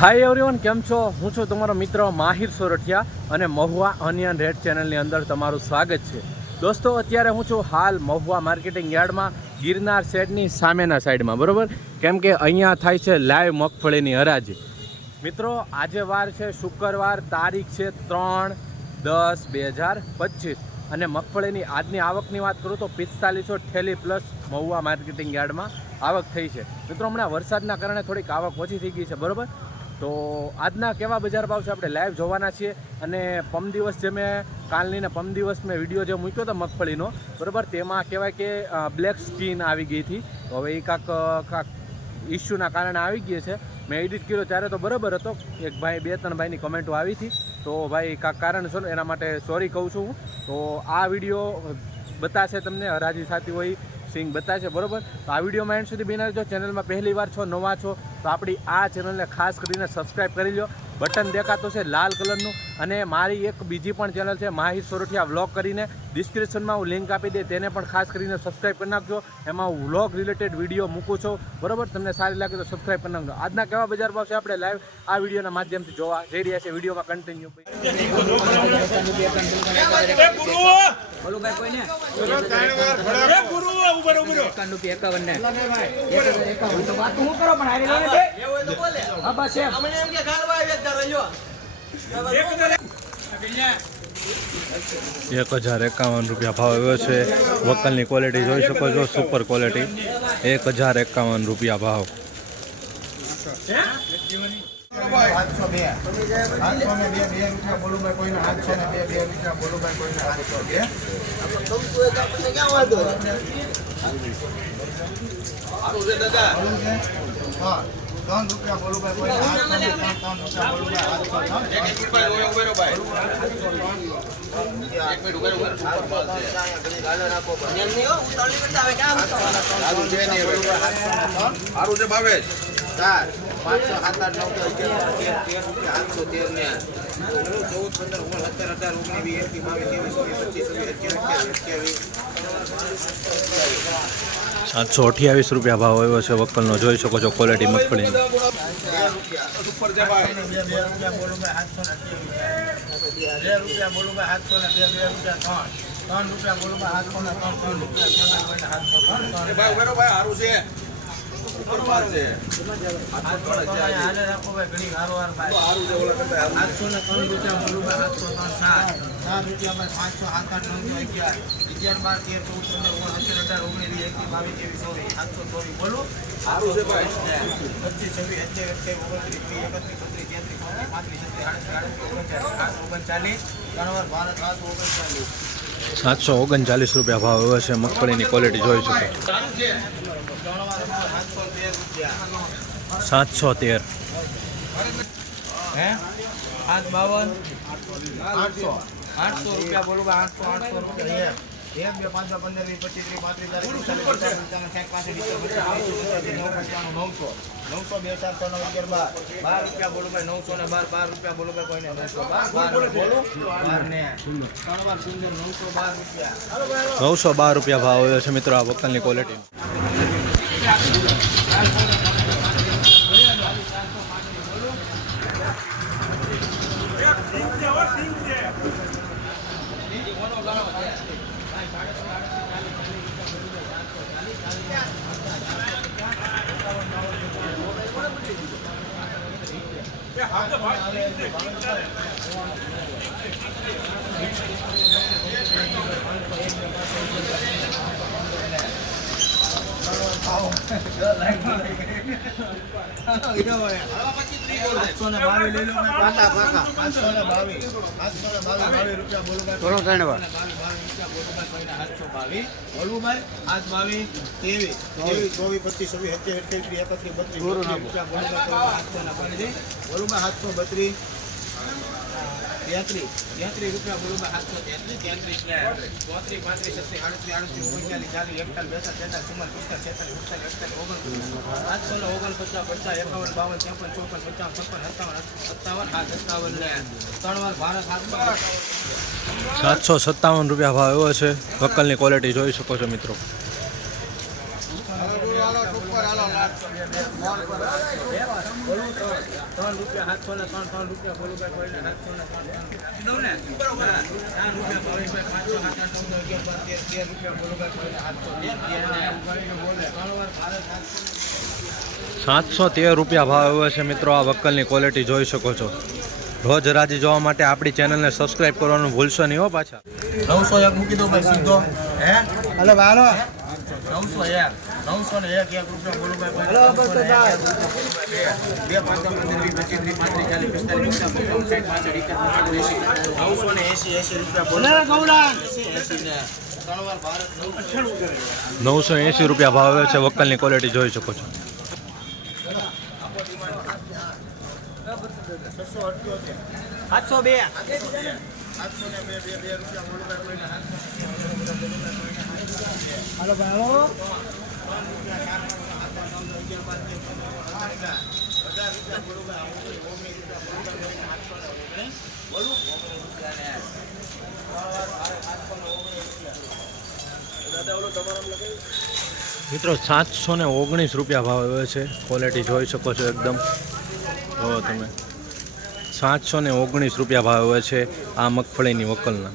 Hi everyone કેમ છો? હું છું તમારો મિત્ર માહિર સોરઠિયા અને મહુવા અનિયન રેડ ચેનલની અંદર તમારું સ્વાગત છે. દોસ્તો, અત્યારે હું છું હાલ મહુવા માર્કેટિંગ યાર્ડમાં, ગિરનાર શેડની સામેના સાઈડમાં, બરાબર? કેમ કે અહીંયા થાય છે લાઈવ મગફળીની હરાજી. મિત્રો, આજે વાર છે શુક્રવાર, તારીખ છે ત્રણ દસ બે હજાર પચીસ. અને મગફળીની આજની આવકની વાત કરું તો પિસ્તાલીસો ઠેલી પ્લસ મહુવા માર્કેટિંગ યાર્ડમાં આવક થઈ છે. મિત્રો, હમણાં વરસાદના કારણે થોડીક આવક ઓછી થઈ ગઈ છે, બરોબર? તો આજના કેવા બજાર ભાવ છે આપણે લાઈવ જોવાના છીએ અને પમ દિવસ જે મેં કાલની ને પમ દિવસ મેં વીડિયો જે મૂક્યો હતો મગફળીનો, બરાબર? તેમાં કહેવાય કે બ્લેક સ્કીન આવી ગઈ હતી. તો હવે એ કાંક કાંક ઇસ્યુના કારણે આવી ગઈ છે. મેં એડિટ કર્યો ત્યારે તો બરાબર હતો. એક ભાઈ, બે, ત્રણ ભાઈની કમેન્ટો આવી હતી. તો ભાઈ કાંક કારણ છે એના માટે સોરી કહું છું હું. તો આ વીડિયો બતાશે તમને, હરાજી થતી હોય, સિંગ બતાશે, બરાબર? તો આ વિડીયોમાં એન્ડ સુધી બિના જો, ચેનલમાં પહેલી વાર છો, નવા છો તો આપણી આ ચેનલને ખાસ કરીને સબસ્ક્રાઈબ કરી લો બટન દેખાતો છે લાલ કલરનું અને મારી એક બીજી પણ ચેનલ છે માહિર સોરઠિયા વ્લોગ કરીને. ડિસ્ક્રિપ્શનમાં હું લિંક આપી દે તેને પણ ખાસ કરીને સબસ્ક્રાઈબ કરી નાખજો. એમાં હું વ્લોગ રિલેટેડ વીડિયો મૂકું છું. બરોબર? તમને સારી લાગે તો સબસ્ક્રાઈબ કરી નાખજો. આજના કેવા બજાર ભાવ છે આપણે લાઈવ આ વિડીયોના માધ્યમથી જોવા જઈ રહ્યા છે વિડીયોમાં કન્ટિન્યુ ઓલું ભાઈ કોઈને એ ગુરુ ઉભર ઉભર એકાવન રૂપિયા એકાવન ને એક હજાર એકાવન. તો વાત હું કરો પણ હારી લેને છે હા બસ એમ. એક હજાર એકાવન. રૂપિયા ભાવ આવ્યો છે. વકલની ક્વોલિટી જોઈ શકો છો સુપર ક્વોલિટી એક હજાર એકાવન રૂપિયા ભાવ. આઠસો બે આઠસો બે બે રૂપિયા બોલું ભાઈ કોઈને આઠસો ને બે બે રૂપિયા બોલું ભાઈ કોઈને આઠસો બે છે? હા ત્રણ રૂપિયા બોલુભાઈ કોઈને ત્રણ રૂપિયા બોલું ભાઈ આઠસો ચાર પાંચસો સાત આઠ નવ દસ અગિયાર તેર તેર રૂપિયા આઠસો તેર ને ચૌદ પંદર ઓગણ સત્તર અઢાર ઓગણીસ વીસ એકવીસ બાવીસ ત્રેવીસ ચોવીસ પચીસ છવ્વીસ અઠ્યાવીસ અઠ્યાવીસ સાતસો અઠ્યાવીસ રૂપિયા ભાવ આવ્યો છે વકલનો જોઈ શકો છો ક્વોલિટી મગફળી બે રૂપિયા બોલું ભાઈ આઠસો ને બે બે રૂપિયા ત્રણ. ત્રણ રૂપિયા બોલું ભાઈ આઠસો ને ત્રણ ત્રણ રૂપિયા ત્રણ ત્રણ ભાઈ ઉભેરો ભાઈ સારું છે. પાંચસો સાત. આઠ નવ અગિયાર. અગિયાર બાર તેર ચૌદ પંદર ઓગણ સત્તર અઢાર ઓગણીસ એકવીસ બાવીસ ત્રેવીસ ચોવીસ સાતસો ચોવીસ બોલું. સારું છે ભાઈ. પચીસ છવ્વીસ અઠ્યાવીસ અઠ્યાવીસ ઓગણત્રીસ એકત્રીસ બત્રીસ તેત્રીસ ચોત્રીસ પાંત્રીસ છત્રીસ આડત્રીસ આડત્રીસ ઓગણચાલીસ આઠ ઓગણચાલીસ. ત્રણ ભારત સાત ઓગણચાલીસ. સાતસો ઓગણચાલીસ રૂપિયા ભાવ એવો છે મગફળીની ક્વોલિટી જોઈ શકો છો. સારું છે ત્રણ વાર સાતસો તેર રૂપિયા સાતસો તેર. હે? આઠ બાવન. આઠસો. આઠસો રૂપિયા બોલું આઠસો આઠસો રૂપિયા. એક બે પંદર વીસ પચીસ ત્રીસ પાંત્રીસ ચાલીસ નવસો નવસો. બે ચાર નવ અગિયાર બાર. બાર રૂપિયા બોલું ભાઈ નવસો ને બાર બાર રૂપિયા બોલો ભાઈ કોઈને નવસો. બાર બાર બોલું. બાર ને ત્રણ સુંદર નવસો બાર રૂપિયા. નવસો બાર રૂપિયા ભાવ આવ્યો છે મિત્રો આ વકલની ક્વોલિટી આઠસો ને બાવીસ લઈ લો મેં પાકા પાકા આઠસો ને બાવીસ આઠસો ને બાવીસ બાવીસ રૂપિયા બોલું ભાઈ થોડો ત્રણ વાર બાવીસ બાવીસ રૂપિયા બોલું ભાઈ કોઈને આઠસો બાવીસ બોલવું ભાઈ આઠ બાવીસ ત્રેવીસ ત્રેવીસ ચોવીસ પચીસ છવ્વીસ સત્યાવીસ અઠ્યાવીસ એકત્રીસ બત્રીસ તેત્રીસ તેત્રીસ રૂપિયા ભાઈ આઠસો તેત્રીસ તેત્રીસ ને ઓગણપચાસ પચાસ, એકાવન, બાવન, ત્રેપન, ચોપન, પચાસ, છપ્પન, સત્તાવન સત્તાવન આ સત્તાવન ત્રણ વાર ભારત સાતસો સાતસો સત્તાવન રૂપિયા ભાવ એવો છે. વકલની ક્વોલિટી જોઈ શકો છો મિત્રો હાલો ઉપર હાલો ત્રણ રૂપિયા સાતસો ને ત્રણ ત્રણ રૂપિયા બોલું કોઈને સાતસો ને ત્રણ ત્રણ ને હા, રૂપિયા ભાવેશભાઈ પાંચસો સાત આઠ નવ અગિયાર તેર તેર રૂપિયા બોલું કોઈને સાતસો. તેર તેર ને એવું કરીને બોલે. ત્રણ વાર ભારત સાતસો. સાતસો તેર રૂપિયા ભાવ આવ્યો છે મિત્રો આ વક્કલની ક્વોલિટી જોઈ શકો છો. રોજ રાજી જોવા માટે આપણી ચેનલને સબસ્ક્રાઇબ કરવાનું ભૂલશો નહીં હો પાછા. નવસો એક મૂકી દો ભાઈ સીધો. હે? હલો વાલો. નવસો એક. નવસો ને એક એક રૂપિયા બોલું ભાઈ કોઈ નવસો ને એક, એક રૂપિયા બોલું ભાઈ બે બે પાંચ પંદર પચીસ ત્રીસ પાંત્રીસ ચાલીસ પિસ્તાલીસ પચાસ પંચાવન એકાવન એંસી નવસો ને એસી એસી રૂપિયા બોલું એસી એંસી ને નવસો. એંસી રૂપિયા ભાવ છે વક્કલની ક્વોલિટી જોઈ શકો છો. સાતસો બે. રૂપિયા મિત્રો સાતસો ને ઓગણીસ રૂપિયા ભાવ આવ્યો છે. ક્વોલિટી જોઈ શકો છો એકદમ. જુઓ તમે. સાતસો ને ઓગણીસ રૂપિયા ભાવ આવ્યો છે આ મગફળીની વકલના.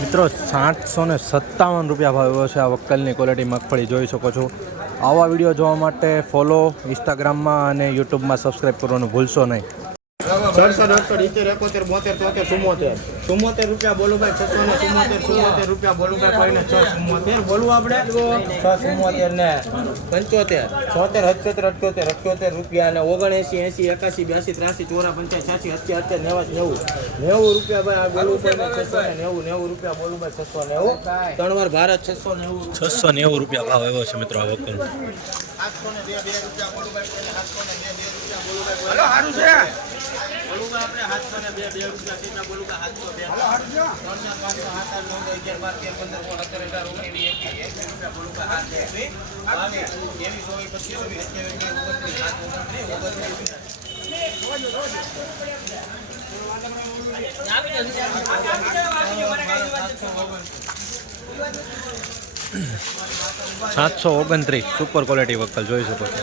મિત્રો સાતસો ને સત્તાવન રૂપિયા ભાવ એવો છે આ વક્કલની ક્વોલિટી મગફળી, જોઈ શકો છો. આવા વીડિયો જોવા માટે ફોલો ઇન્સ્ટાગ્રામમાં અને યુટ્યુબમાં સબસ્ક્રાઈબ કરવાનું ભૂલશો નહીં. સડસઠ અડસઠ ઇતેર એકોતેર બોતેર તોતેર ચુમ્મોતેર. ચુમ્મોતેર રૂપિયા બોલું ભાઈ છસો ને ચુમ્મોતેર ચુમ્મોતેર રૂપિયા બોલું ભાઈ કોઈને છ ચુમ્મોતેર બોલવું આપણે? છ ચુમ્મોતેર ને પંચોતેર. છોતેર અઠ્યોતેર અઠ્યોતેર અઠ્યોતેર રૂપિયા અને ઓગણએંસી એંસી એકાસી બ્યાસી ત્રાસી ચોરા પંચાસ છ્યાસી અત્યાર અત્યાર નેવાસ નેવું. નેવું રૂપિયા ભાઈ આ બોલવું ભાઈ છસો ને નેવું નેવું રૂપિયા બોલું ભાઈ છસો નેવું. ત્રણ વાર ભારત છસો નેવું. છસો નેવું રૂપિયા ભાવ એવો છે મિત્રો આ વક્કલ સાતસો ને બે બે રૂપિયા બોલું ભાઈ કોઈને સાતસો ને બે બે રૂપિયા બોલું આપણે સાતસો ને બે બે રૂપિયા સીધા બોલું ભાઈ બે. ત્રણ ચાર પાંચ સાત આઠ નવ દસ અગિયાર બાર તેર પંદર સોળ સત્તર અઢાર ઓગણીસ વીસ એકવીસ એકવીસ રૂપિયા બોલું ભાઈ એકવીસ બાવીસ ત્રેવીસ ચોવીસ પચીસ છવ્વીસ અઠ્યાવીસ ઓગણત્રીસ સાત ઓગણત્રીસ ઓગણત્રીસ સાતસો ઓગણત્રીસ. સુપર ક્વોલિટી વક્કલ જોઈ શકો છો.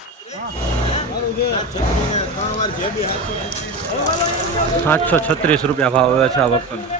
સાતસો છત્રીસ રૂપિયા ભાવ આવ્યો છે આ વક્કલ